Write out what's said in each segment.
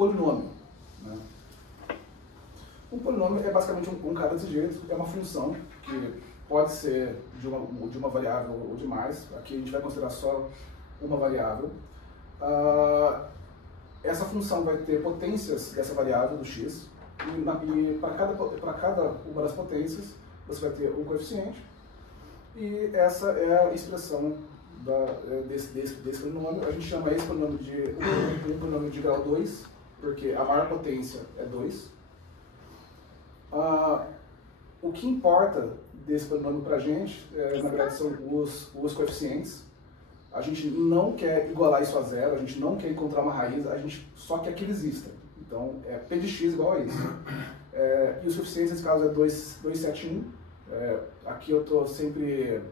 polinômio. Né? Um polinômio é basicamente um cara desse jeito, é uma função que pode ser de uma variável ou de mais. Aqui a gente vai considerar só uma variável. Essa função vai ter potências dessa variável do x, e para cada uma das potências você vai ter um coeficiente, e essa é a expressão desse polinômio. A gente chama esse polinômio de um polinômio de grau 2, porque a maior potência é 2. O que importa desse polinômio para a gente, na verdade, são os coeficientes. A gente não quer igualar isso a zero, a gente não quer encontrar uma raiz, a gente só quer que ele exista. Então, p de x igual a isso. E os coeficientes, nesse caso, é 2, 7 e 1. Aqui eu estou sempre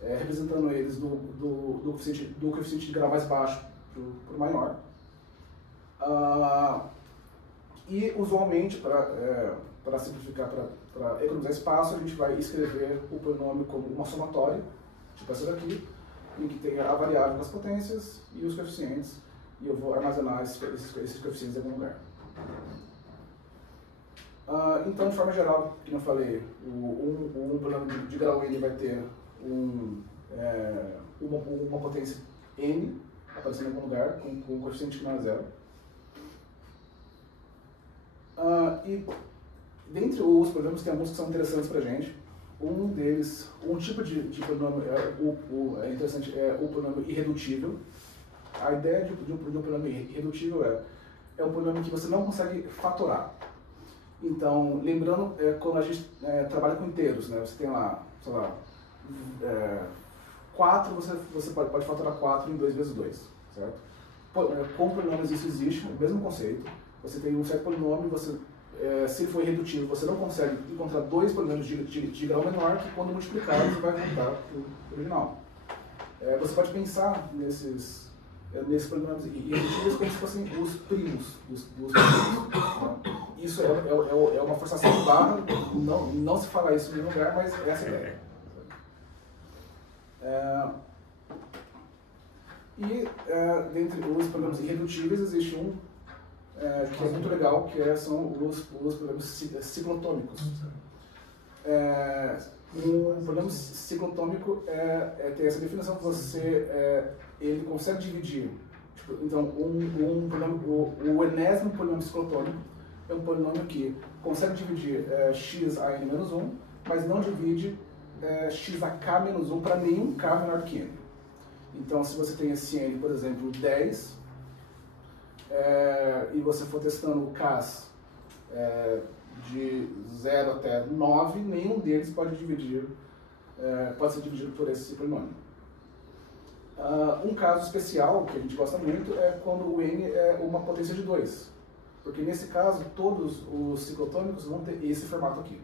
representando eles do coeficiente de grau mais baixo para o maior. E, usualmente, para simplificar, para economizar espaço, a gente vai escrever o polinômio como uma somatória, tipo essa daqui, em que tem a variável com as potências e os coeficientes, e eu vou armazenar esses coeficientes em algum lugar. Então, de forma geral, como eu falei, um polinômio de grau n vai ter uma potência n aparecendo em algum lugar, com um coeficiente que não é zero. E dentre os polinômios tem alguns que são interessantes para a gente. Um deles, um tipo de polinômio é interessante, é o polinômio irredutível. A ideia de um polinômio irredutível é um polinômio que você não consegue fatorar. Então, lembrando, quando a gente trabalha com inteiros, né? Você tem lá, sei lá, 4, você pode fatorar 4 em 2 vezes 2, certo? Com polinômios isso existe, o mesmo conceito. Você tem um certo polinômio, se for irredutível, você não consegue encontrar dois polinômios de grau menor que, quando multiplicados, vai voltar para o original. Você pode pensar nesses polinômios irredutíveis como se fossem os primos dos polinômios. Isso é uma forçação de barra, não se fala isso em nenhum lugar, mas essa é a ideia. Dentre os polinômios irredutíveis, existe um que é muito legal, são os polinômios ciclotômicos. Um polínômio ciclotômico tem essa definição que ele consegue dividir. Então, o enésimo polínômio ciclotômico é um polinômio que consegue dividir x a n-1, mas não divide x a k-1 para nenhum k menor que n. Então, se você tem esse n, por exemplo, 10, e você for testando Ks de 0 até 9, nenhum deles pode ser dividido por esse polinômio. Um caso especial que a gente gosta muito é quando o n é uma potência de 2, porque nesse caso todos os ciclotômicos vão ter esse formato aqui.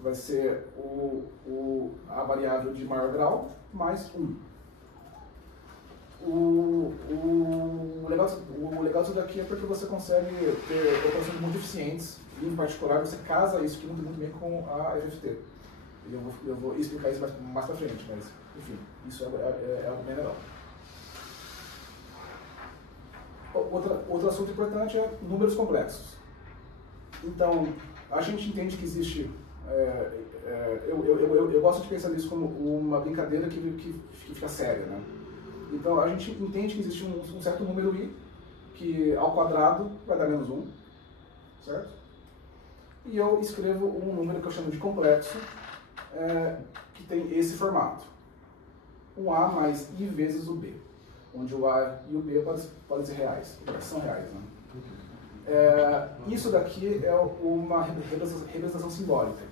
Vai ser a variável de maior grau mais 1. O legal disso daqui é porque você consegue ter operações muito eficientes, e em particular você casa isso aqui muito bem com a FFT. Eu vou explicar isso mais pra frente, mas enfim, isso é algo bem legal. Outro assunto importante é números complexos. Então, a gente entende que existe... eu gosto de pensar nisso como uma brincadeira que fica séria, né? Então, a gente entende que existe um certo número i, que ao quadrado vai dar menos 1, certo? E eu escrevo um número que eu chamo de complexo, que tem esse formato. Um a mais i vezes o b, onde o a e o b podem ser reais, são reais, né? Isso daqui é uma representação simbólica.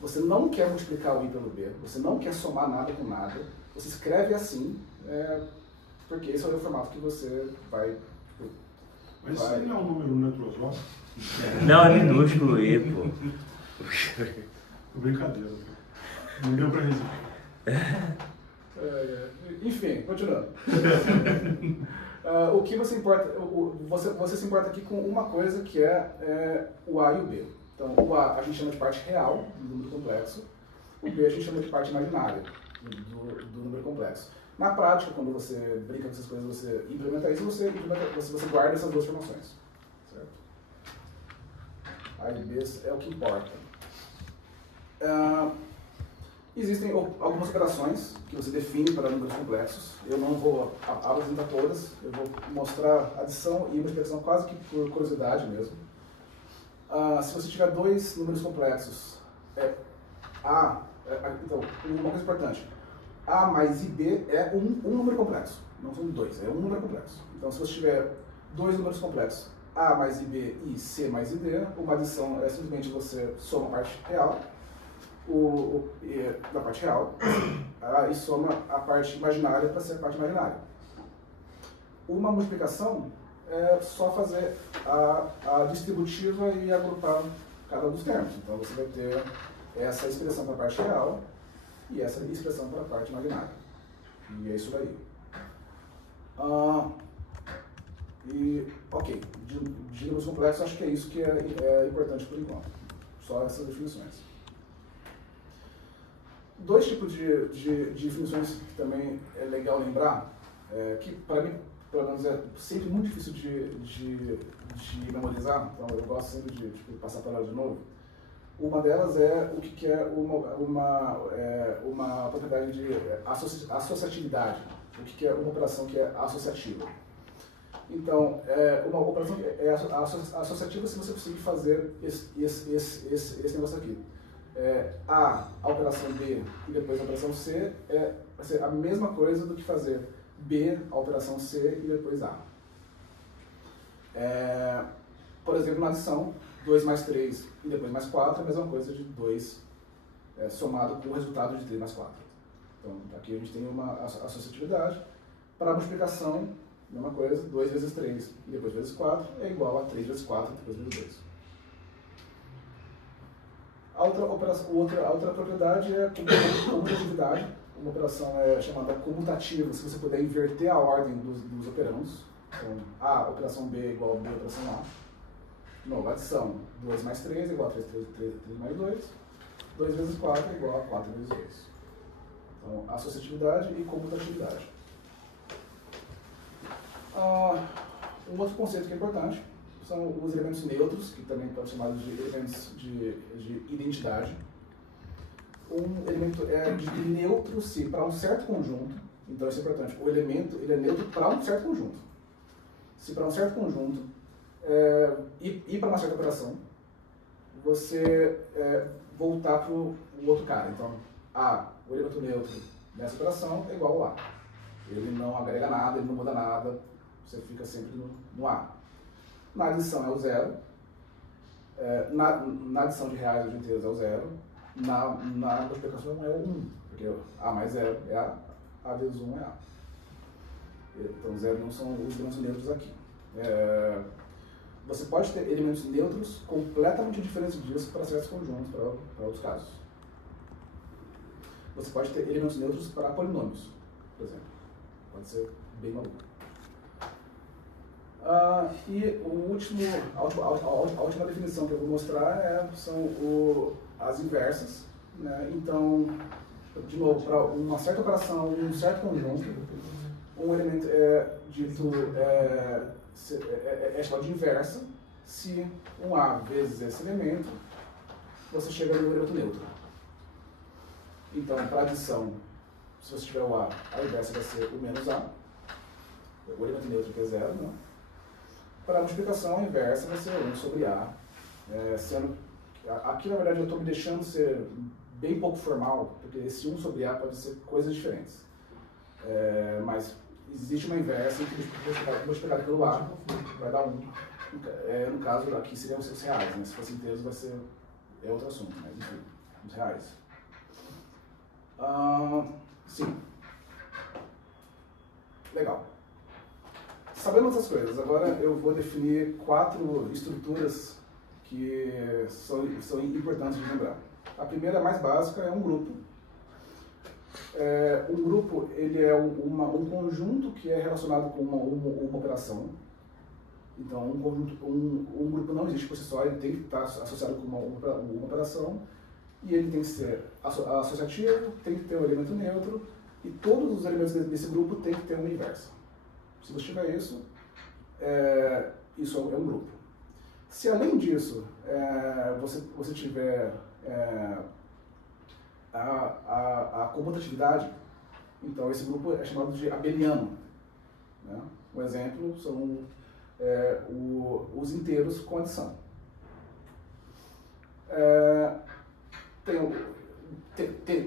Você não quer multiplicar o i pelo b, você não quer somar nada com nada, você escreve assim, porque esse é o formato que você vai... Mas isso aí não é um número neutro? Não, é minúsculo e, pô. Brincadeira. Não deu pra resistir. Enfim, continuando. O que você importa... Você se importa aqui com uma coisa que é o a e o b. Então, o a gente chama de parte real do número complexo, o b a gente chama de parte imaginária do número complexo. Na prática, quando você brinca com essas coisas, você implementa isso, você guarda essas duas formações. Certo? A e B é o que importa. Existem algumas operações que você define para números complexos. Eu não vou apresentar todas, eu vou mostrar adição e multiplicação quase que por curiosidade mesmo. Se você tiver dois números complexos, então, uma coisa importante, A mais IB é um número complexo, não são dois, é um número complexo. Então, se você tiver dois números complexos, A mais IB e C mais ID, uma adição é simplesmente você soma a parte real, da parte real, e soma a parte imaginária para ser a parte imaginária. Uma multiplicação é só fazer a distributiva e agrupar cada um dos termos. Então você vai ter essa expressão para a parte real e essa expressão para a parte imaginária. E é isso daí. Ok, de números complexos, acho que é isso que é importante por enquanto. Só essas definições. Dois tipos de definições que também é legal lembrar, que para mim, pelo menos, é sempre muito difícil de memorizar, então eu gosto sempre de passar para ela de novo. Uma delas é o que é uma propriedade de associatividade, o que é uma operação que é associativa. Então, uma operação é associativa se você conseguir fazer esse negócio aqui. A operação B e depois a operação C vai ser a mesma coisa do que fazer B, a operação C e depois A. Por exemplo, na adição, 2 mais 3 e depois mais 4 é a mesma coisa de 2 somado com o resultado de 3 mais 4. Então, aqui a gente tem uma associatividade. Para a multiplicação, mesma coisa, 2 vezes 3 e depois vezes 4 é igual a 3 vezes 4 e depois vezes 2. A outra propriedade é a comutatividade. Uma operação é chamada comutativa, se você puder inverter a ordem dos operandos. Então, A, operação B é igual a B, operação A. De novo, adição, 2 mais 3 é igual a 3 mais 2. 2 vezes 4 é igual a 4 vezes 2. Então, associatividade e comutatividade. Um outro conceito que é importante são os elementos neutros, que também podem ser chamados de elementos de identidade. Um elemento é neutro se para um certo conjunto, então isso é importante, o elemento ele é neutro para um certo conjunto. Se para um certo conjunto e para uma certa operação, você voltar para o outro cara. Então, o elemento neutro nessa operação é igual ao A. Ele não agrega nada, ele não muda nada, você fica sempre no A. Na adição é o 0, na adição de reais ou de inteiros é o 0, na multiplicação é o 1, porque A mais 0 é A vezes 1 é A. Então 0 e 1 são os elementos neutros aqui. Você pode ter elementos neutros completamente diferentes disso para certos conjuntos, para outros casos. Você pode ter elementos neutros para polinômios, por exemplo. Pode ser bem maluco. E a última definição que eu vou mostrar são as inversas. Né? Então, de novo, para uma certa operação, um certo conjunto, um elemento é chamado de inversa se um A vezes esse elemento, você chega no elemento neutro. Então, para adição, se você tiver o A inversa vai ser o menos A, o elemento neutro que é 0, né? Para a multiplicação, a inversa vai ser 1 sobre A. Aqui, na verdade, eu estou me deixando ser bem pouco formal, porque esse 1 sobre A pode ser coisas diferentes. Mas existe uma inversa que multiplicado pelo A vai dar 1. No caso, aqui seriam os reais. Né? Se fosse inteiros, vai ser outro assunto, mas enfim, os reais. Sim. Legal. Sabendo essas coisas, agora eu vou definir 4 estruturas que são importantes de lembrar. A primeira, mais básica, é um grupo. Um grupo ele é um conjunto que é relacionado com uma operação. Então, um grupo não existe por si só, ele tem que estar associado com uma operação. E ele tem que ser associativo, tem que ter um elemento neutro E todos os elementos desse grupo têm que ter uma inversa. Se você tiver isso, isso é um grupo. Se além disso, você tiver a comutatividade, então esse grupo é chamado de abeliano. Né? Um exemplo são os inteiros com adição.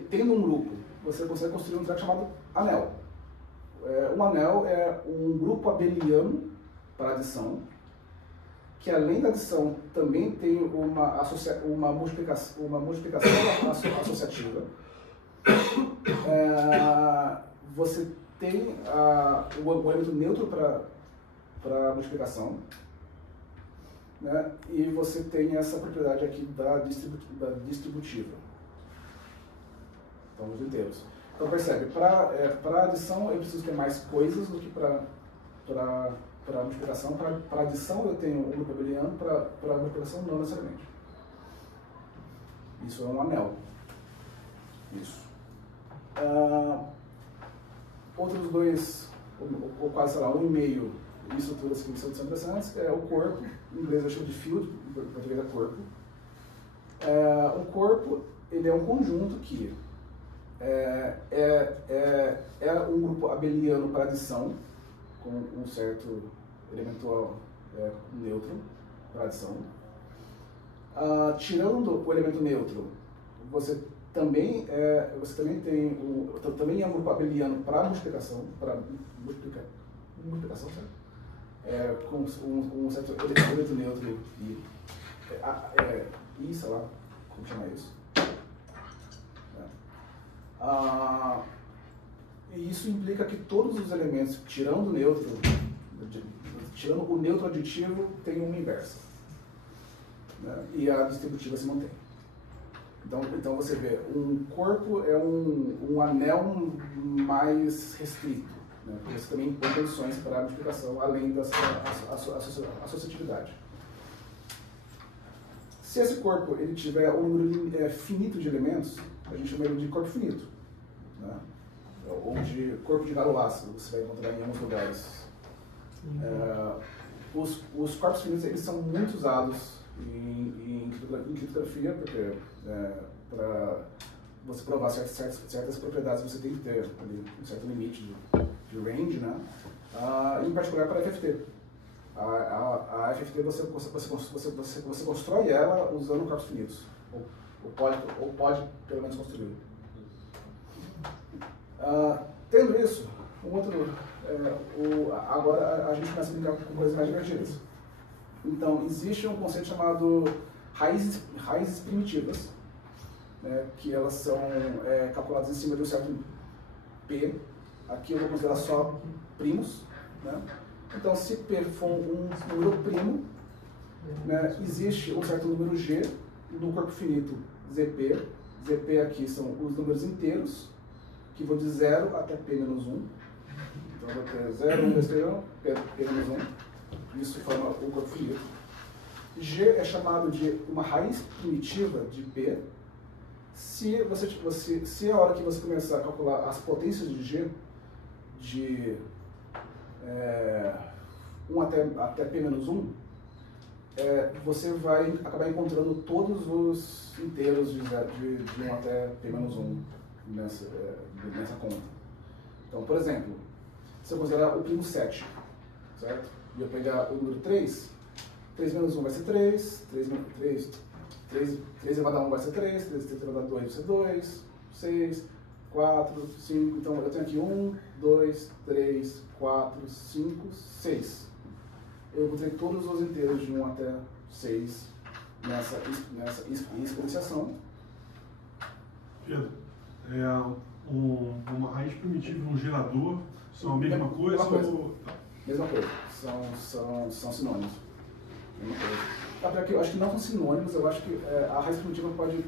Tendo um grupo, você consegue construir um treco chamado anel. Um anel é um grupo abeliano para adição, que além da adição também tem uma multiplicação associativa. Você tem o elemento neutro para multiplicação, né? E você tem essa propriedade aqui da distributiva. Então, os inteiros. Então, percebe, para adição eu preciso ter mais coisas do que para multiplicação. Para adição eu tenho um grupo abeliano, para multiplicação não necessariamente. Isso é um anel. Isso. Outros dois, ou quase, sei lá, 1,5 estruturas que são interessantes, é o corpo, em inglês eu chamo de field, em português é corpo. O corpo, ele é um conjunto que é um grupo abeliano para adição, com um certo elemento neutro para adição. Tirando o elemento neutro, você também tem também é um grupo abeliano para multiplicação, multiplicação, certo? Com um certo elemento neutro e sei lá, como chamar isso? E isso implica que todos os elementos, tirando o neutro aditivo, tem uma inversa, né? E a distributiva se mantém. Então você vê, um corpo é um anel mais restrito, né? Porque você também impõe condições para a multiplicação, além da associatividade. Se esse corpo ele tiver um número finito de elementos, a gente chama ele de corpo finito, né? Ou de corpo de Galois, você vai encontrar em alguns lugares. Os corpos finitos eles são muito usados em criptografia, porque para você provar certas propriedades você tem que ter ali um certo limite de range, né? Em particular para a FFT. A FFT você constrói ela usando corpos finitos, ou pode pelo menos construir. Tendo isso, agora a gente começa a brincar com coisas mais divertidas. Então, existe um conceito chamado raízes primitivas, né, que elas são calculadas em cima de um certo P. Aqui eu vou considerar só primos, né? Então, se P for um número primo, né, existe um certo número G no corpo finito ZP. ZP aqui são os números inteiros, que vão de 0 até P menos 1. Então, eu vou ter 0, 1, 2, 3, 1, P menos 1. Isso forma o corpo finito. G é chamado de uma raiz primitiva de P. Se a hora que você começar a calcular as potências de G, de 1 até P menos 1, você vai acabar encontrando todos os inteiros de 1 até P menos 1 nessa conta. Então, por exemplo, se eu considerar o primo 7, certo? E eu pegar o número 3, 3 menos 1 vai ser 3, 3 elevado a 1 vai ser 3, 3 elevado a 2 vai ser 2, 6, 4, 5, então eu tenho aqui 1, 2, 3, 4, 5, 6. Eu encontrei todos os inteiros de 1 até 6 nessa exponenciação. Pedro, uma raiz primitiva e um gerador são a mesma coisa? Mesma coisa, são sinônimos. Mesma coisa. Apesar que eu acho que não são sinônimos, eu acho que a raiz primitiva pode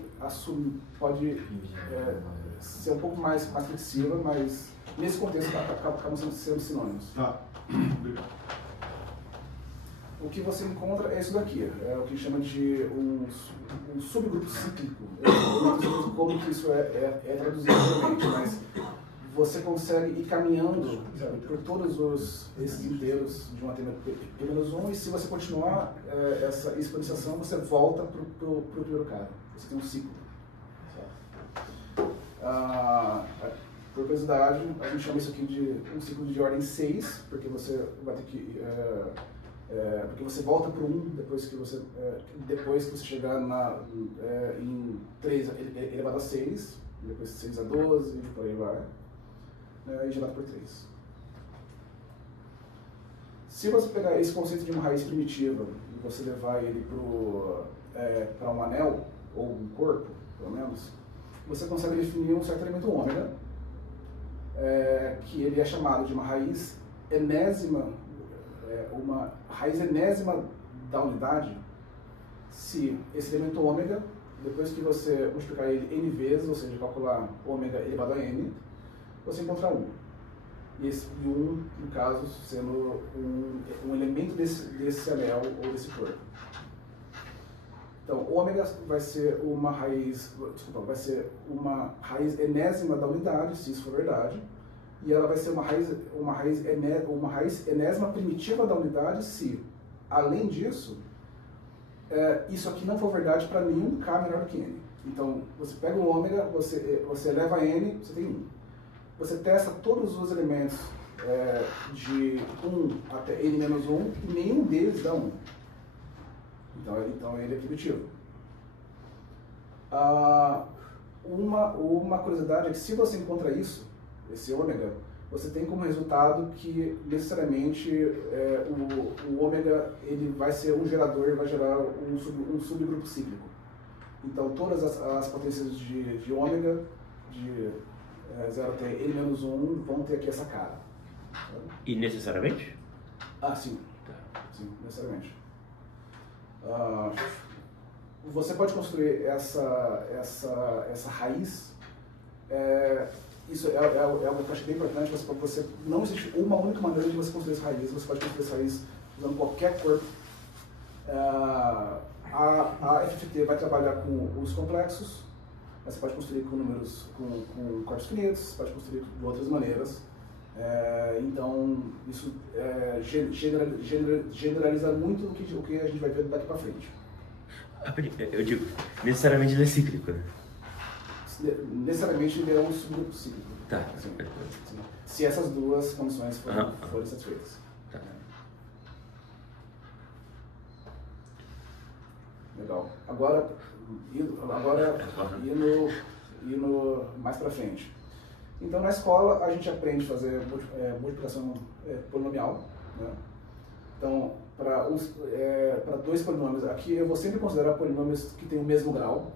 ser um pouco mais flexível, mas nesse contexto acabam sendo sinônimos. Tá, obrigado. O que você encontra é isso daqui, é o que chama de um subgrupo cíclico. Eu não sei como que isso é traduzido realmente, mas você consegue ir caminhando, sabe, por todos esses inteiros de um AT menos 1, e se você continuar essa exponenciação, você volta para o primeiro cara. Você tem um ciclo. Por curiosidade, a gente chama isso aqui de um ciclo de ordem 6, porque você vai ter que... porque você volta para o 1 depois que você chegar em 3 elevado a 6, depois 6 a 12, e por aí vai. E gerado por 3. Se você pegar esse conceito de uma raiz primitiva e você levar ele para um anel, ou um corpo, pelo menos, você consegue definir um certo elemento ômega, que ele é chamado de uma raiz enésima da unidade, se esse elemento ômega, depois que você multiplicar ele n vezes, ou seja, calcular ômega elevado a n, você encontra 1. E 1, no caso, sendo um elemento desse anel ou desse corpo. Então, ômega vai ser uma raiz enésima da unidade, se isso for verdade, e ela vai ser uma raiz enésima primitiva da unidade se, além disso, isso aqui não for verdade para nenhum k menor do que n. Então, você pega o ômega, você eleva a n, você tem 1. Você testa todos os elementos de 1 até n menos 1 e nenhum deles dá 1. Então ele é primitivo. Uma curiosidade é que se você encontra isso, esse ômega, você tem como resultado que necessariamente o ômega ele vai ser um gerador, vai gerar um subgrupo cíclico. Então todas as potências de ômega, de 0 até n menos 1, vão ter aqui essa cara. E necessariamente? Sim. Sim, necessariamente. Você pode construir essa raiz. Isso é algo que eu acho bem importante. Você não existe uma única maneira de você construir essa raiz. Você pode construir essa raiz usando qualquer corpo. A FFT vai trabalhar com os complexos. Mas você pode construir com números, com corpos finitos. Você pode construir de outras maneiras. Então, isso generaliza muito o que a gente vai ver daqui para frente. Eu digo, necessariamente ele é cíclico, né? Necessariamente ele é um subgrupo cíclico. Tá. Assim, se essas duas condições forem satisfeitas. Tá. Legal. Agora indo mais para frente. Então, na escola, a gente aprende a fazer multiplicação polinomial. Né? Então, para dois polinômios, aqui eu vou sempre considerar polinômios que têm o mesmo grau.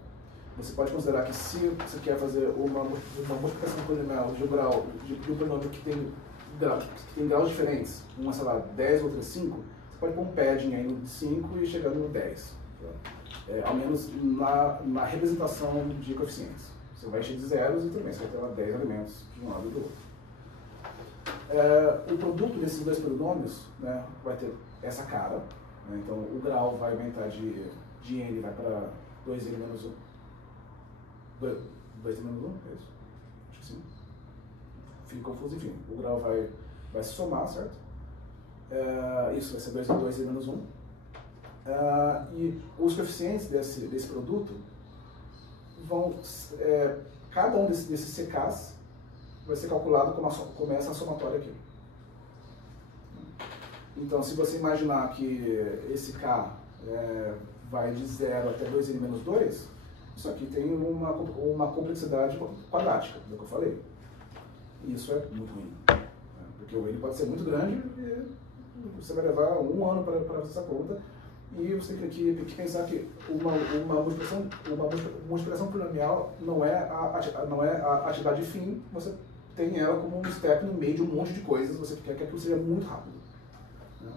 Você pode considerar que se você quer fazer uma multiplicação polinomial de um grau de um polinômio que tem graus diferentes, uma, sei lá, 10 ou outra 5, você pode pôr um padding aí no 5 e chegando no 10. Ao menos na representação de coeficientes. Você vai encher de zeros e também você vai ter lá 10 elementos de um lado e do outro. O produto desses dois polinômios, né, vai ter essa cara. Né, então o grau vai aumentar de n, vai para 2n menos 1. 2n menos 1, é isso? Acho que sim. Fica confuso, enfim. O grau vai se somar, certo? Isso vai ser 2n menos 1. E os coeficientes desse produto vão, cada um desses CKs vai ser calculado como essa somatória aqui. Então, se você imaginar que esse K vai de 0 até 2n menos 2, isso aqui tem uma complexidade quadrática, do que eu falei. E isso é muito ruim, né? Porque o N pode ser muito grande e você vai levar um ano para fazer essa conta. E você tem que pensar que uma multiplicação polinomial não é a atividade fim, você tem ela como um step no meio de um monte de coisas, você quer que aquilo seja muito rápido. Né?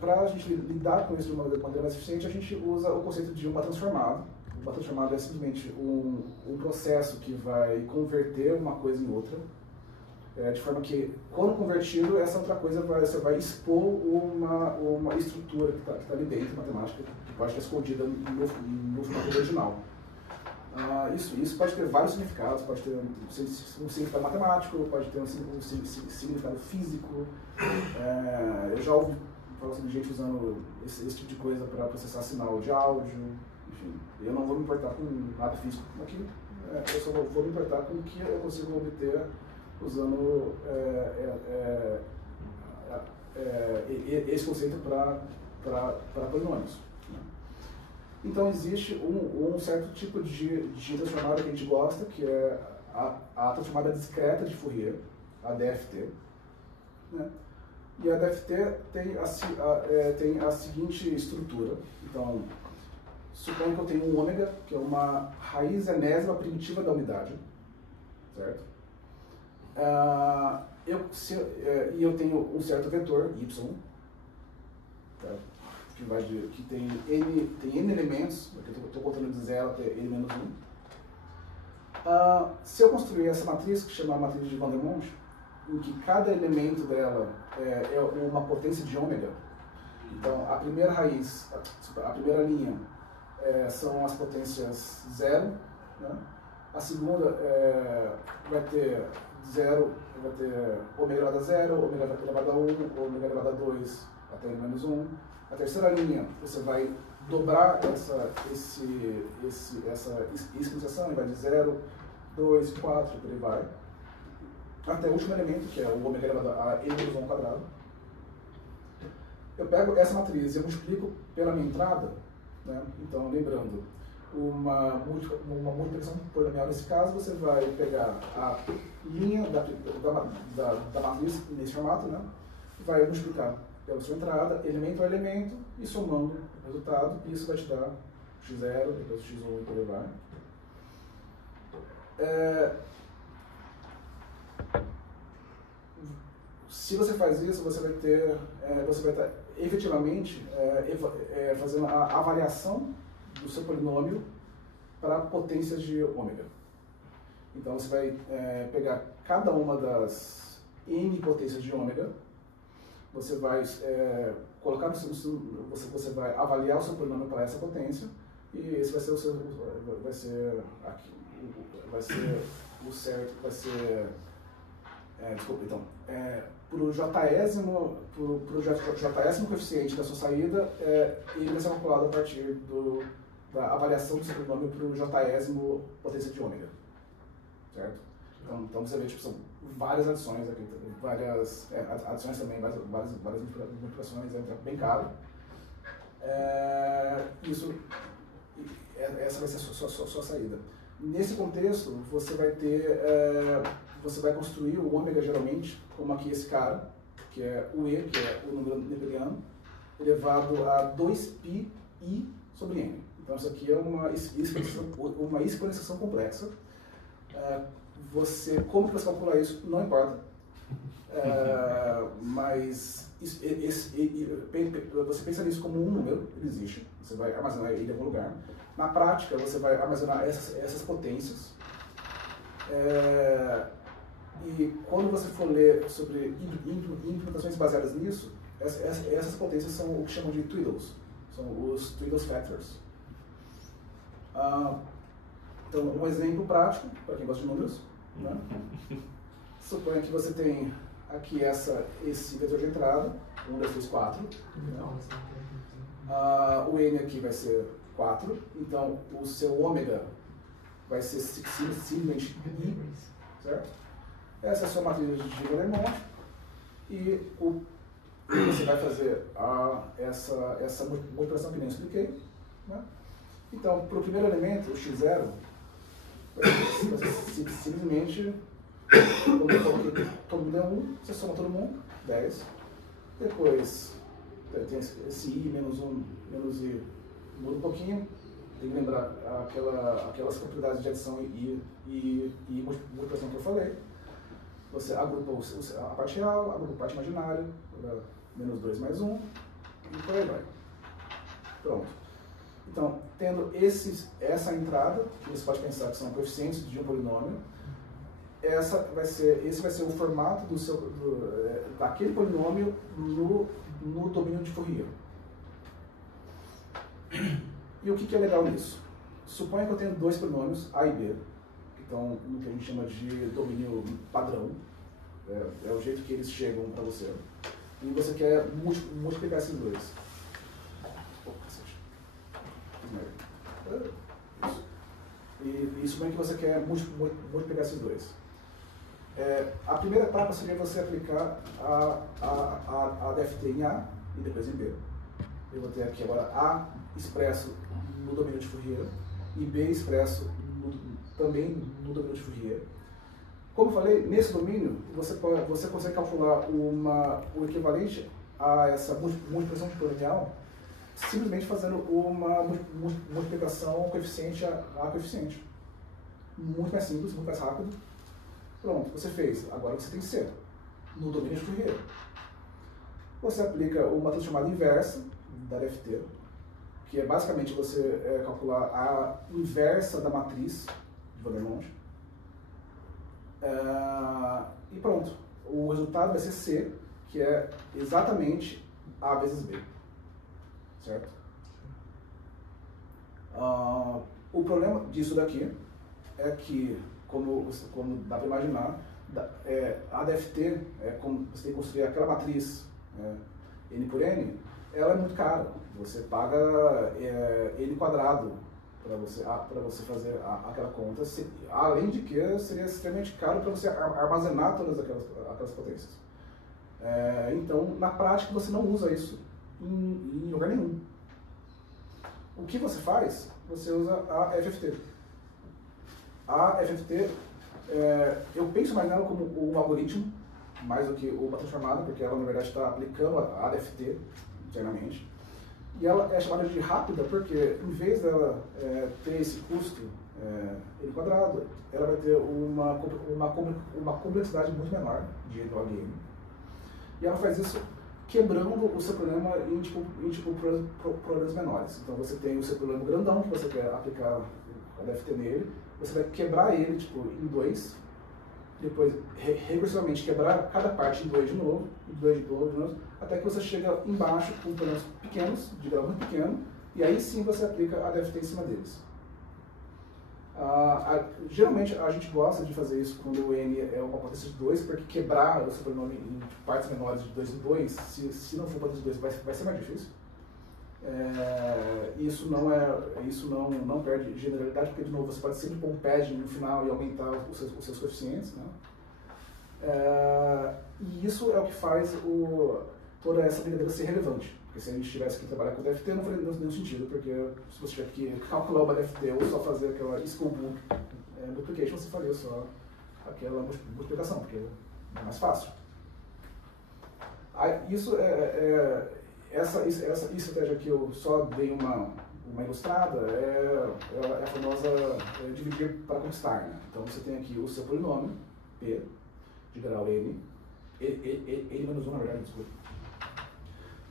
Para a gente lidar com isso de uma maneira mais eficiente, a gente usa o conceito de uma transformada. Uma transformada é simplesmente um processo que vai converter uma coisa em outra. De forma que, quando convertido, essa outra coisa você vai expor uma estrutura que está ali dentro, matemática, que pode estar escondida no formato original. Isso pode ter vários significados, pode ter um significado matemático, pode ter um significado físico. Eu já ouvi falar sobre gente usando esse tipo de coisa para processar sinal de áudio, enfim. Eu não vou me importar com nada físico aqui, eu só vou me importar com o que eu consigo obter usando esse conceito para polinômios. Então existe um certo tipo de transformada que a gente gosta, que é a transformada discreta de Fourier, a DFT. Né? E a DFT tem a seguinte estrutura. Então, suponho que eu tenho um ômega, que é uma raiz enésima primitiva da unidade, certo? E eu tenho um certo vetor, y, certo? Que tem N elementos, eu estou contando de 0 até N menos 1. Se eu construir essa matriz, que chama a matriz de Vandermonde, em que cada elemento dela é uma potência de ômega, então a primeira raiz, a primeira linha são as potências 0, né? A segunda vai ter 0, vai ter ômega elevado a 0, ômega elevado a 1, ômega elevado a 2 até N menos 1. A terceira linha, você vai dobrar essa exponenciação e vai de 0, 2, 4, por aí vai. Até o último elemento, que é o ômega elevado a n menos 1 ao quadrado. Eu pego essa matriz e eu multiplico pela minha entrada, né? Então, lembrando, uma multiplicação polinomial nesse caso, você vai pegar a linha da matriz nesse formato, né? Vai multiplicar pela sua entrada, elemento a elemento, e somando o resultado, isso vai te dar x0, depois x1 e por aí vai. Se você faz isso, você vai estar efetivamente fazendo a avaliação do seu polinômio para potências de ômega. Então você vai pegar cada uma das n potências de ômega, você vai colocar você vai avaliar o seu polinômio para essa potência, e esse vai ser o seu vai ser o certo, vai ser desculpa, então pro jésimo coeficiente da sua saída, ele vai ser calculado a partir da avaliação do seu polinômio para o jésimo potência de ômega, certo? Então você vê, tipo, são várias adições aqui, várias adições também, várias multiplicações, entra bem caro. Essa vai ser a sua saída. Nesse contexto, você vai construir o ômega geralmente, como aqui esse cara, que é o E, que é o número neperiano, elevado a 2πi sobre n. Então isso aqui é uma exponenciação complexa. Como que você calcula isso, não importa. Mas você pensa nisso como um número, ele existe, você vai armazenar ele em algum lugar. Na prática, você vai armazenar essas potências. E quando você for ler sobre implementações baseadas nisso, essas potências são o que chamam de twiddles, são os twiddles factors. Então, um exemplo prático, para quem gosta de números, né? Suponha que você tem aqui esse vetor de entrada, 1, 2, 3, 4. Né? O n aqui vai ser 4, então o seu ômega vai ser simplesmente i, certo? Essa é a sua matriz de Vandermonde, e você vai fazer essa multiplicação que nem eu expliquei. Né? Então, para o primeiro elemento, o x0, vai ser simplesmente, todo mundo é 1, você soma todo mundo, 10. Depois, tem esse i menos 1, menos i, muda um pouquinho. Tem que lembrar aquelas propriedades de adição e multiplicação que eu falei. Você agrupa a parte real, agrupa a parte imaginária, menos 2 mais 1, e por aí vai. Pronto. Então, tendo essa entrada, que você pode pensar que são coeficientes de um polinômio, esse vai ser o formato daquele polinômio no domínio de Fourier. E o que é legal nisso? suponha que eu tenho dois polinômios, A e B, que estão no que a gente chama de domínio padrão. É o jeito que eles chegam para você. E você quer multiplicar esses dois. Isso. E suponha que você quer multiplicar esses dois. A primeira etapa seria você aplicar a DFT em A e depois em B. Eu vou ter aqui agora A expresso no domínio de Fourier e B expresso também no domínio de Fourier. Como eu falei, nesse domínio você consegue calcular o equivalente a essa multiplicação de polinomial simplesmente fazendo uma multiplicação coeficiente a coeficiente. Muito mais simples, muito mais rápido. Pronto, você fez. Agora você tem C no domínio de Fourier. Você aplica uma transformada inversa da DFT, que é basicamente você calcular a inversa da matriz de Vandermonde. E pronto. O resultado vai ser C, que é exatamente A vezes B. Certo? O problema disso daqui é que, como dá para imaginar, a DFT, como você tem que construir aquela matriz N por N, ela é muito cara. Você paga N quadrado para você fazer aquela conta, além de que seria extremamente caro para você armazenar todas aquelas potências. Então, na prática, você não usa isso em lugar nenhum. O que você faz? Você usa a FFT. A FFT, eu penso mais nela como um algoritmo, mais do que uma transformada, porque ela, na verdade, está aplicando a DFT internamente. E ela é chamada de rápida porque, em vez dela ter esse custo N quadrado, ela vai ter uma complexidade muito menor de log N. E ela faz isso quebrando o seu problema em problemas menores. Então você tem o seu problema grandão que você quer aplicar a DFT nele, você vai quebrar ele em dois, depois recursivamente quebrar cada parte em dois de novo, até que você chega embaixo com problemas pequenos, de grau muito pequeno, e aí sim você aplica a DFT em cima deles. Geralmente a gente gosta de fazer isso quando o N é uma potência de 2, porque quebrar o seu polinômio em partes menores de 2 em 2, se não for potência de 2, vai ser mais difícil. Isso não perde generalidade, porque de novo você pode sempre pôr um padding no final e aumentar os seus coeficientes, né? E isso é o que faz toda essa brincadeira ser relevante. Porque se a gente tivesse que trabalhar com DFT, não faria nenhum sentido, porque se você tiver que calcular uma DFT ou só fazer aquela school multiplication, você faria só aquela multiplicação, porque é mais fácil. Essa estratégia que eu só dei uma ilustrada é a famosa dividir para conquistar. Né? Então você tem aqui o seu polinômio, P, de grau N, N menos 1, na verdade, desculpa.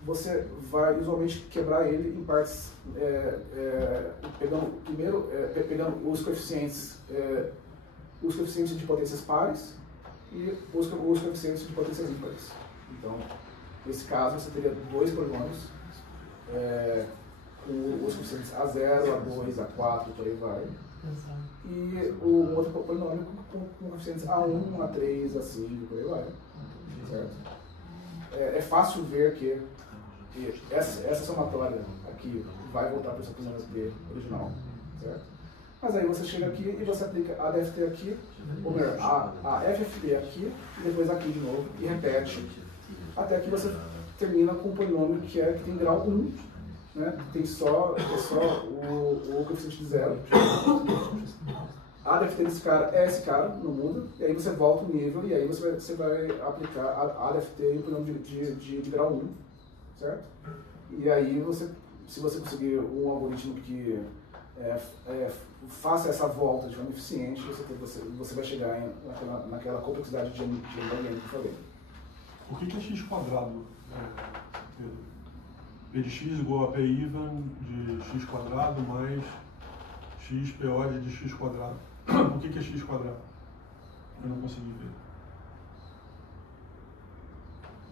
Você vai usualmente quebrar ele em partes, pegando os coeficientes de potências pares e os coeficientes de potências ímpares. Então, nesse caso, você teria dois polinômios com os coeficientes A0, A2, A4, por aí vai. E o outro polinômio com coeficientes A1, A3, A5, por aí vai. Certo? É fácil ver que essa somatória aqui vai voltar para o seu polinômio P original. Certo? Mas aí você chega aqui e você aplica a DFT aqui, ou melhor, a FFT aqui, e depois aqui de novo, e repete, até que você termina com um polinômio que tem grau 1, né? Tem só o coeficiente de 0. A DFT desse cara é esse cara, não muda, e aí você volta o nível, e aí você vai aplicar a DFT em um polinômio de grau 1, certo? E aí, se você conseguir um algoritmo que faça essa volta de forma eficiente, você vai chegar naquela complexidade de N que eu falei. Por que é x quadrado, Pedro? P de x igual a P even de x quadrado mais x PO de x quadrado. Por que é x quadrado? Eu não consegui ver.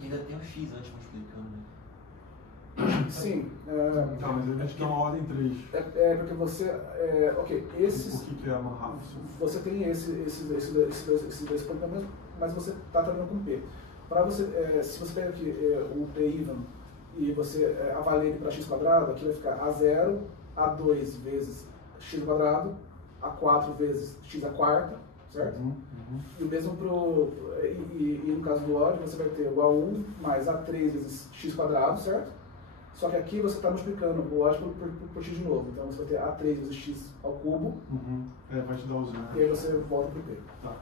E ainda tem o x antes multiplicando, né? Sim. Tá, mas a gente tem uma ordem 3. Porque você... ok, esses... O que é a Manhattan? Você tem esses dois programas, mas você está trabalhando com P. Para você, se você pega aqui o P-even e você avalia ele para x quadrado, aqui vai ficar A0, A2 vezes x quadrado, A4 vezes x à quarta, certo? E o mesmo e no caso do ódio, você vai ter o A1 mais A3 vezes x quadrado, certo? Só que aqui você está multiplicando o ódio por x de novo. Então você vai ter A3 vezes x ao cubo. Vai te dar o zero. E aí você volta para o P. Tá.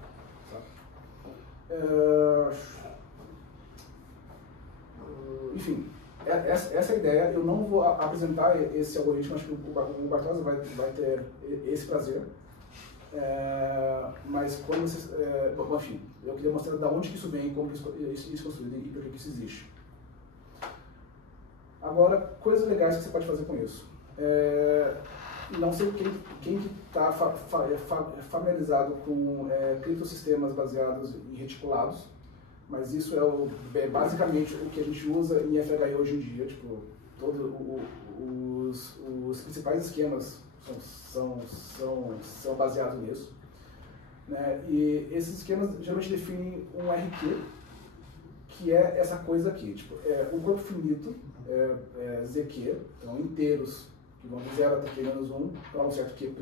Enfim, essa é a ideia. Eu não vou apresentar esse algoritmo, acho que o Bartosa vai ter esse prazer. Mas quando vocês... enfim, eu queria mostrar de onde que isso vem, como que isso é construído e por que isso existe. Agora, coisas legais que você pode fazer com isso. Não sei quem está familiarizado com criptossistemas baseados em reticulados, mas isso é basicamente o que a gente usa em FHI hoje em dia. Tipo, todos os principais esquemas são baseados nisso. Né? E esses esquemas geralmente definem um RQ, que é essa coisa aqui. Tipo, o corpo finito é ZQ, então inteiros que vão de 0 até Q menos 1, para um certo Q'.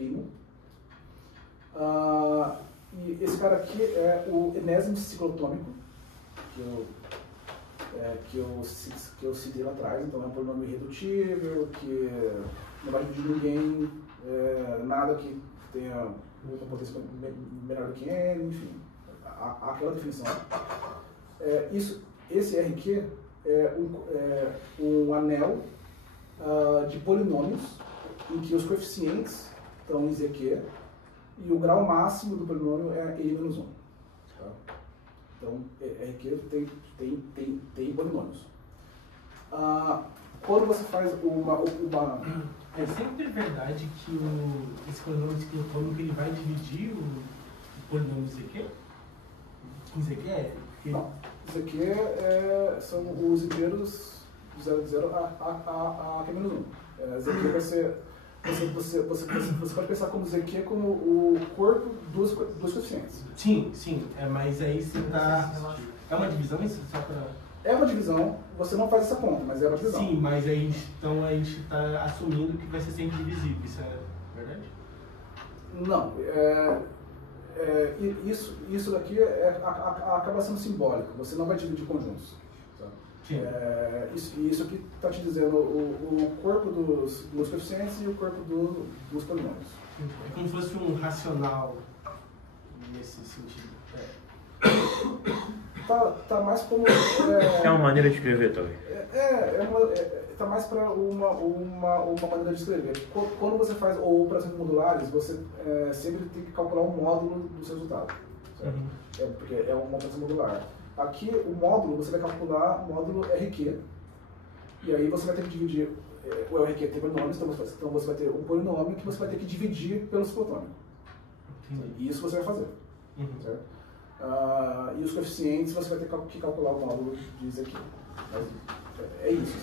E esse cara aqui é o enésimo ciclotômico, que eu citei lá atrás. Então é um polinômio irredutível, que não vai dividir ninguém, nada que tenha uma potência menor do que n, enfim, aquela definição. Esse RQ é um anel de polinômios em que os coeficientes estão em ZQ e o grau máximo do polinômio é n-1. Tá? Então, RQ tem polinômios. Quando você faz uma... É sempre verdade que esse polinômio ciclotômico ele vai dividir o polinômio ZQ? Em ZQ Não. ZQ são os inteiros de 0 a 0 a Q-1. ZQ vai ser... Você pode pensar como ZQ como o corpo dos coeficientes. Sim. Mas aí você está... É uma divisão isso? Só para... É uma divisão, você não faz essa conta, mas é uma divisão. Sim, mas aí, então a gente está assumindo que vai ser sempre divisível, isso é verdade? Não. Isso daqui acaba sendo simbólico, você não vai dividir conjuntos. Sim. Isso aqui está te dizendo o corpo dos coeficientes e o corpo dos polinômios. É como se fosse um racional nesse sentido. Tá mais como... É uma maneira de escrever também. Tá mais para uma maneira de escrever. Quando você faz operações modulares, você sempre tem que calcular um módulo do seu resultado. Certo? Porque é uma operação modular. Aqui, o módulo, você vai calcular o módulo RQ. E aí você vai ter que dividir... O RQ tem polinômios, então você vai ter um polinômio que você vai ter que dividir pelo ciclotômico. E isso você vai fazer. Certo? E os coeficientes você vai ter que calcular o módulo de ZQ. Mas é isso,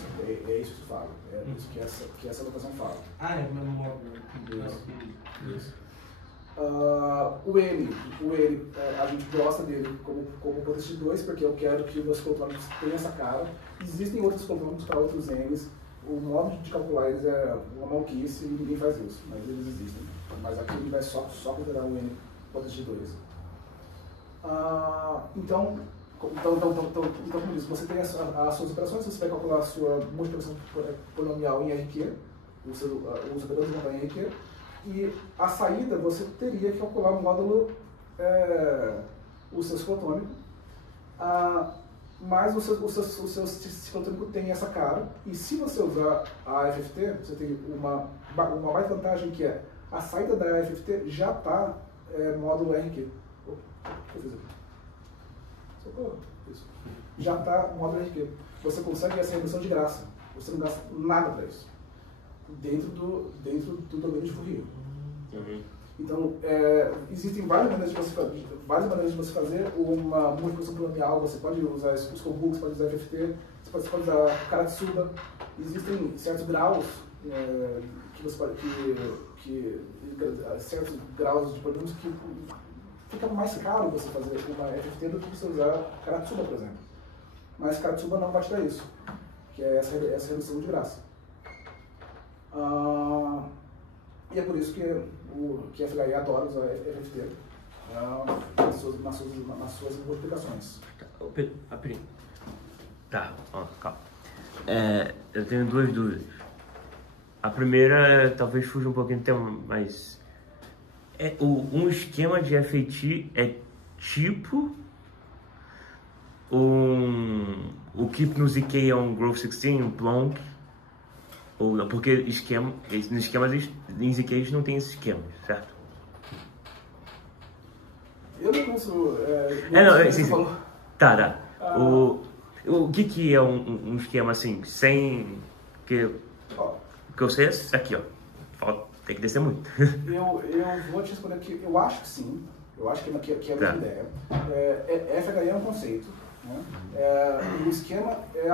é isso que fala. É isso que essa notação fala. É o mesmo módulo. Isso. O N, a gente gosta dele como potência de 2, porque eu quero que os ciclotômicos tenham essa cara. Existem outros ciclotômicos para outros N's. O modo de calcular eles é uma maluquice e ninguém faz isso, mas eles existem. Mas aqui a gente vai só considerar o N potência de 2. Então, como diz, você tem as suas operações, você vai calcular a sua multiplicação polinomial em RQ, os operadores vão em RQ, e a saída você teria que calcular o módulo, o seu ciclotômico, mas o seu ciclotômico tem essa cara, e se você usar a FFT, você tem uma baita vantagem que é a saída da FFT já está módulo RQ. O que eu fiz aqui? Socorro. Isso. Já está o módulo RQ. Você consegue essa redução de graça. Você não gasta nada para isso. Dentro do domínio de Fourier. Então, existem várias maneiras de você fazer uma multiplicação polinomial. Você pode usar os Kobuks, pode usar FFT, você pode usar Karatsuba. existem certos graus que você pode, certos graus de polinomios que fica mais caro você fazer uma FFT do que você usar Karatsuba, por exemplo. Mas Karatsuba não vai te dar isso, que é essa redução de graça. E é por isso que a FHI adora usar FFT nas suas multiplicações. Tá, ó, calma. Eu tenho duas dúvidas. A primeira, talvez fuja um pouquinho do tema, mas um esquema de FAT é tipo o Keep no ZK é um Growth 16, um Plonk, ou não, porque nos esquemas em ZK eles não tem esse esquema, certo? Eu não conheço. Sim. Tá. O que é um esquema assim, sem. O que eu sei é aqui, ó. Tem que descer muito. Eu vou te responder que eu acho que sim. Eu acho que é a mesma ideia. FHI é um conceito. Né? O esquema é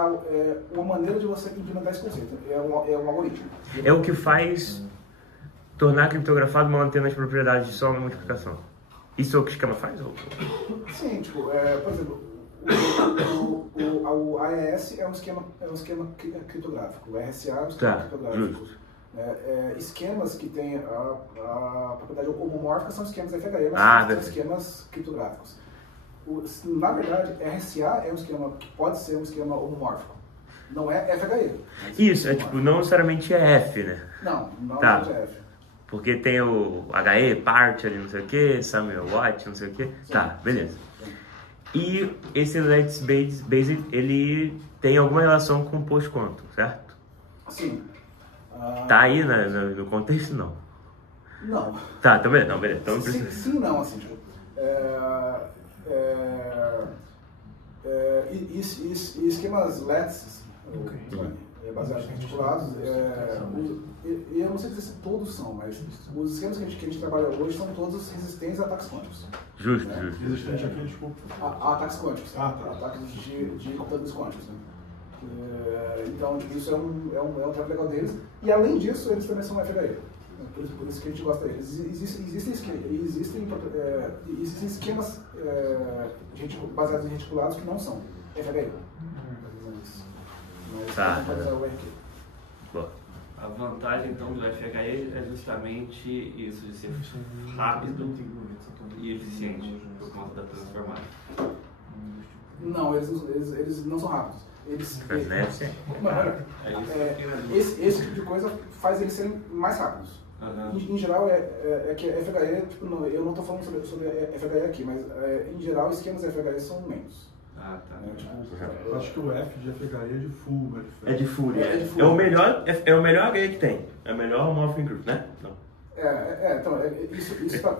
uma maneira de você implementar esse conceito. É um algoritmo. É o que faz tornar criptografado mantendo as propriedades de só uma multiplicação. Isso é o que o esquema faz? Ou? Sim, tipo, por exemplo, o AES é um esquema criptográfico, o RSA é um esquema criptográfico. Esquemas que têm a propriedade homomórfica são esquemas FHI, mas são esquemas criptográficos. Na verdade, RSA é um esquema que pode ser um esquema homomórfico. Não é FHI. Isso, não necessariamente é F, né? Não é F. Porque tem o HE, part ali, não sei o que, Samuel Watt, não sei o que. Tá, beleza. E esse Let's Basic, ele tem alguma relação com o post-quantum, certo? Sim. Tá aí no contexto, não? Não. Tá, então beleza. Não, beleza. Então, sim, não, assim, tipo, esquemas LETs, baseados em reticulados, eu não sei dizer se todos são, mas os esquemas que a gente trabalha hoje são todos resistentes a ataques quânticos. Justo. Resistente a quê, desculpa? A ataques quânticos, tá. Ataques de computadores quânticos. Né? Então, isso é um trabalho legal deles. E além disso, eles também são FHI. Por isso que a gente gosta deles. Existem esquemas baseados em reticulados que não são FHI. Mas tá. pode usar o RQ. Boa. A vantagem então do FHI é justamente isso, de ser rápido e eficiente por conta da transformada. Não, eles não são rápidos. Esse tipo de coisa faz eles serem mais rápidos. Em geral, que FHI, tipo, eu não estou falando sobre FHI aqui, mas em geral, esquemas FHI são menos. Tá. Eu acho que o F de FHI é de full, É de full. É o melhor HI que tem. É o melhor Morphing Group, né? Não. Então, isso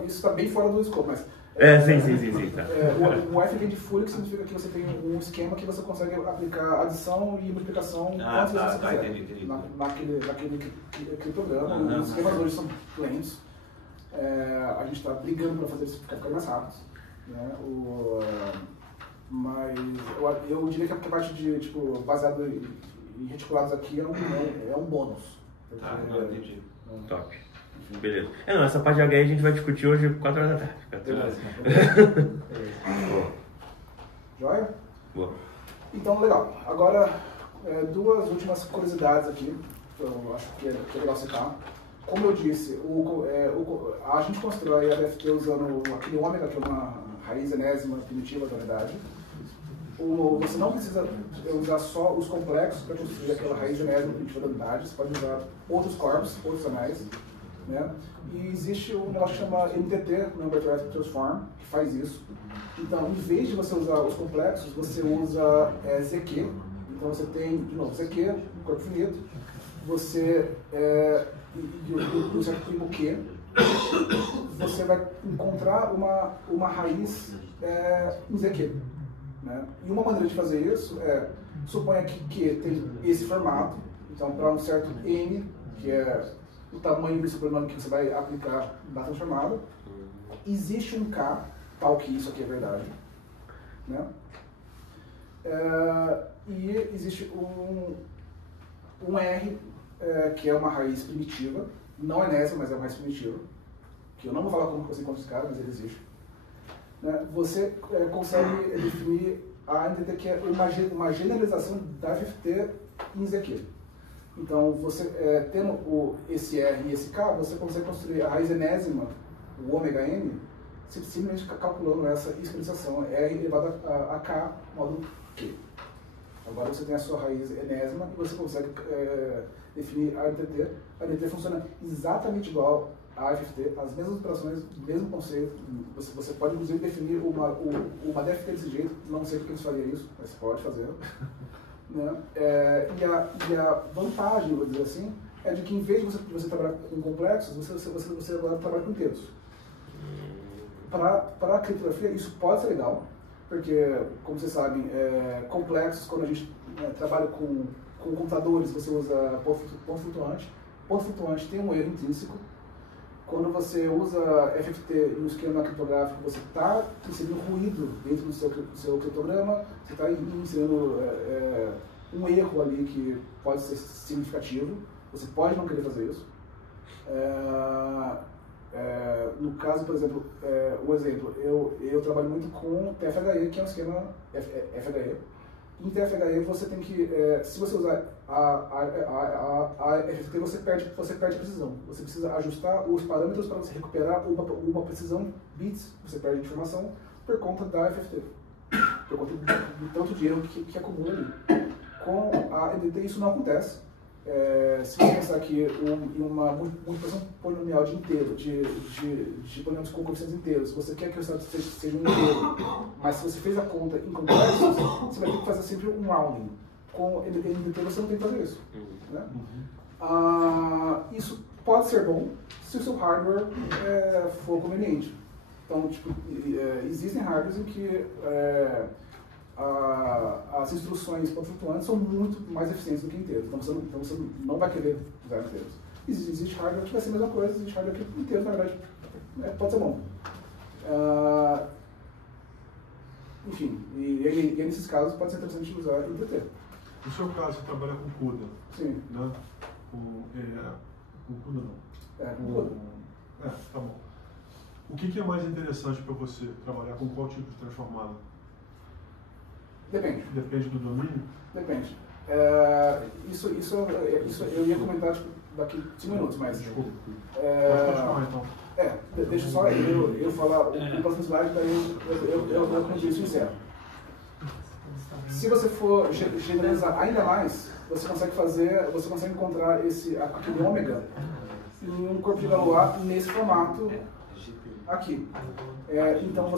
está bem fora do escopo, mas... Sim, tá. O F vem de full, que significa que você tem um esquema que você consegue aplicar adição e multiplicação quantas vezes você quiser. Entendi. Naquele programa. Os esquemas hoje são lentos. A gente está brigando para fazer isso ficar mais rápido. Né? Mas eu diria que a parte de, tipo, baseado em reticulados aqui é um bônus. Entendi. Top. Beleza. Essa parte de HI a gente vai discutir hoje 4 horas da tarde. Beleza. Joia? Boa. Então, legal. Agora, duas últimas curiosidades aqui, que eu acho que é legal citar. Como eu disse, a gente constrói a DFT usando aquele ômega, que é uma raiz enésima primitiva da unidade. Você não precisa usar só os complexos para construir aquela raiz enésima primitiva da unidade. Você pode usar outros corpos, outros anéis. Né? E existe um negócio que chama NTT, Number Theoretic Transform, que faz isso. Então, em vez de você usar os complexos, você usa ZQ. Então, você tem, de novo, ZQ, corpo finito. Você, do certo primo Q, você vai encontrar uma raiz em ZQ. Né? E uma maneira de fazer isso suponha que Q tem esse formato. Então, para um certo N, que é o tamanho desse polinômio que você vai aplicar na transformada, existe um K, tal que isso aqui é verdade, né? E existe um R, que é uma raiz primitiva, não enésima, mas é uma raiz primitiva, que eu não vou falar como você encontra esse cara, mas ele existe. Né? Você consegue definir a NTT, que é uma generalização da FFT em ZQ. Então, você tendo esse R e esse K, você consegue construir a raiz enésima, o ômega n, simplesmente calculando essa exponenciação, R elevado a K módulo Q. Agora você tem a sua raiz enésima e você consegue definir a NTT. A NTT funciona exatamente igual à FFT, as mesmas operações, mesmo conceito. Você pode, inclusive, definir uma DFT desse jeito, não sei porque eles fariam isso, mas pode fazer. Né? E a vantagem, vou dizer assim, é de que em vez de você trabalhar com complexos, você agora trabalha com inteiros. Para a criptografia, isso pode ser legal, porque, como vocês sabem, complexos, quando a gente trabalha com computadores, você usa ponto flutuante. Ponto flutuante tem um erro intrínseco. Quando você usa FFT no esquema criptográfico, você está inserindo ruído dentro do seu criptograma, você está inserindo um erro ali que pode ser significativo, você pode não querer fazer isso. No caso, por exemplo, um exemplo, eu trabalho muito com TFHE, que é um esquema FHE. Em TFHE você tem que, se você usar a FFT, você perde a precisão. Você precisa ajustar os parâmetros para você recuperar uma precisão bits, você perde informação por conta da FFT, por conta do tanto de erro que acumula ali. Com a NTT isso não acontece. Se você pensar que em uma multiplicação polinomial de inteiro, de polinomios com coeficientes inteiros, você quer que o resultado seja um inteiro, mas se você fez a conta em complexos, você vai ter que fazer sempre um rounding. Com NTT você não tem que fazer isso. Né? Isso pode ser bom se o seu hardware for conveniente. Então, tipo, existem hardwares em que as instruções flutuantes são muito mais eficientes do que inteiros. Então você não vai querer usar inteiros. Existe hardware que vai ser a mesma coisa, existe hardware que inteiros, na verdade, pode ser bom. Enfim, e nesses casos pode ser interessante usar NTT. No seu caso, você trabalha com CUDA. Sim. Né? Com CUDA não. Com CUDA. Tá bom. O que é mais interessante para você trabalhar com qual tipo de transformada? Depende. Depende do domínio? Depende. Isso eu ia comentar daqui 5 minutos, mas... Desculpa. Pode continuar, então. Deixa só eu falar o próximo slide, daí eu comento isso em encerro. Se você for generalizar ainda mais, você consegue encontrar aquele ômega em um corpo de Galois nesse formato aqui. Então,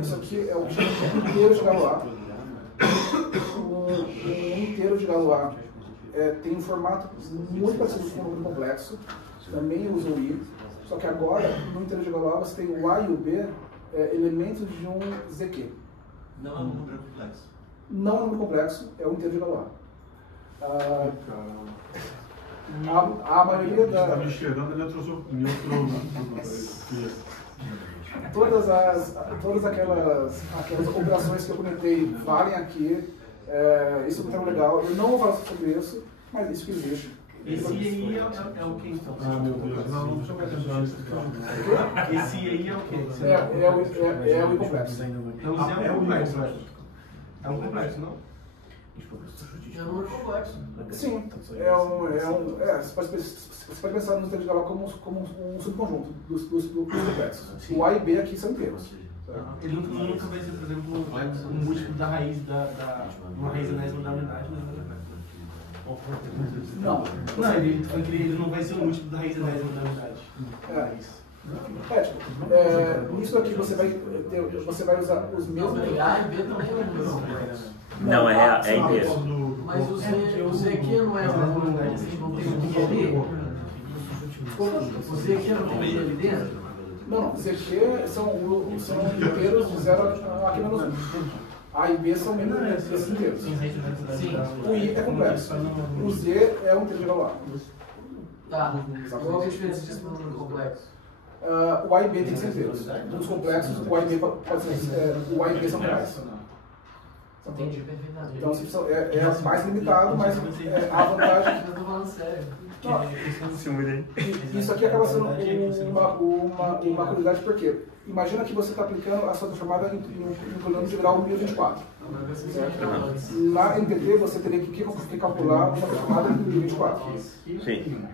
isso aqui é o inteiro de Galois. Um inteiro de Galois tem um formato muito parecido com o número complexo, também usa o I, só que agora, no inteiro de Galois, você tem o A e o B elementos de um ZQ. Não é um número complexo. Não é um número complexo, é o inteiro de Galois. A maioria da... Você está me cheirando Todas aquelas operações que eu comentei valem aqui. Isso é muito legal. Eu não vou falar sobre isso, mas isso que existe. Esse aí é o que então? Meu Deus, não precisa mais ajudar isso. Esse aí é o que? É o complexo. Então é um complexo. É um complexo, não? É um número complexo. Sim, você pode pensar no inteiro de Galois como um subconjunto dos complexos. O A e B aqui são inteiros. Ele nunca vai ser, por exemplo, um múltiplo da raiz uma raiz enésima da unidade, Não. Não, ele não vai ser um múltiplo da raiz enésima da unidade. Nisso aqui você vai usar os mesmos. A e B também é um número complexo. Não, é inteiro. Mas o ZQ não é uma unidade, não tem um I ali? O ZQ não tem I ali dentro? Não, ZQ são inteiros de 0 a Q menos 1. A e B são menos esses inteiros. Sim. O I é complexo. O Z é um inteiro de Galois. Tá. Qual é a diferença disso para um número complexo? O A e B tem que ser inteiros. Nos complexos, o A e B pode ser. O A e B são reais. Entendi perfeitamente. Então, mais limitado, mas a vantagem Simulei. Isso aqui acaba sendo uma curiosidade, porque imagina que você está aplicando a sua transformada em polinômio de grau 1024. Certo? Na NTT você teria que calcular uma transformada em 1024. Sim.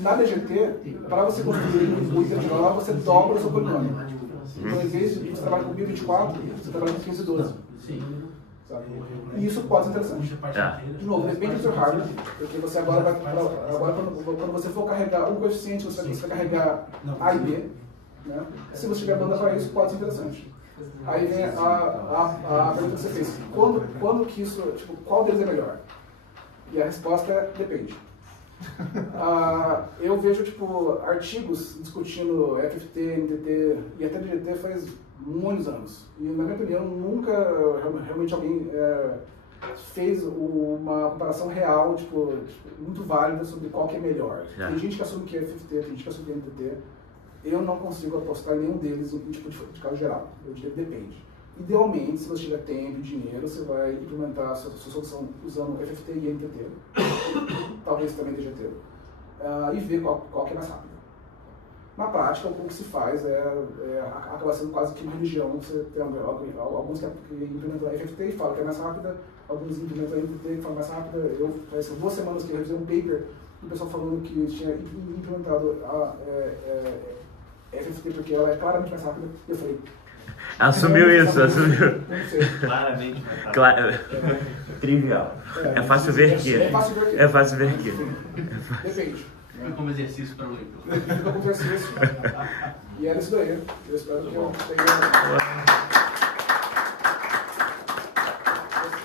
Na DGT, para você construir o integral, você dobra o seu polinômio. Então, em vez de você trabalhar com 1024, você trabalha com 1512. Sabe? E isso pode ser interessante. De novo, depende do seu hardware, porque você agora vai. Agora, quando você for carregar um coeficiente, você vai carregar A e B. Né? Se você tiver banda para isso, pode ser interessante. Aí vem a pergunta que você fez: quando que isso. Tipo, qual deles é melhor? E a resposta é: depende. Eu vejo tipo, artigos discutindo FFT, NTT e até DGT faz muitos anos. E na minha opinião, nunca realmente alguém fez uma comparação real, tipo, muito válida sobre qual que é melhor. Tem gente que assume que é FFT, tem gente que assume que é NTT. Eu não consigo apostar em nenhum deles em tipo de caso geral. Eu diria que depende. Idealmente, se você tiver tempo e dinheiro, você vai implementar a sua solução usando FFT e NTT, talvez também DGT, e ver qual que é mais rápido. Na prática, o que se faz acaba sendo quase que uma religião. Você tem alguns que implementam a FFT e falam que é mais rápida, alguns implementam a NTT e falam mais rápida. Faz 2 semanas que eu revisei um paper do pessoal falando que tinha implementado a FFT porque ela é claramente mais rápida, e eu falei... Assumiu isso, assumiu. Claramente mais rápido. Trivial. É fácil ver aqui. É fácil ver aqui. Depende. Fica como exercício para o leitor. Fica como exercício. E era isso daí. Eu espero que eu tenha...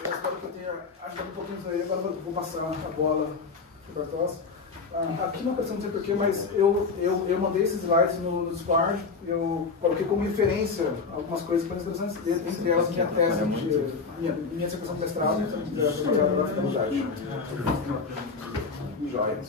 Eu espero que eu tenha ajudado um pouquinho isso aí. Agora eu vou passar a bola para o Bartos. Aqui não apareceu, não sei porquê, mas eu mandei esses slides no Discord. Eu coloquei como referência algumas coisas que foram interessantes, entre elas minha tese, minha dissertação de mestrado, da faculdade. Joia.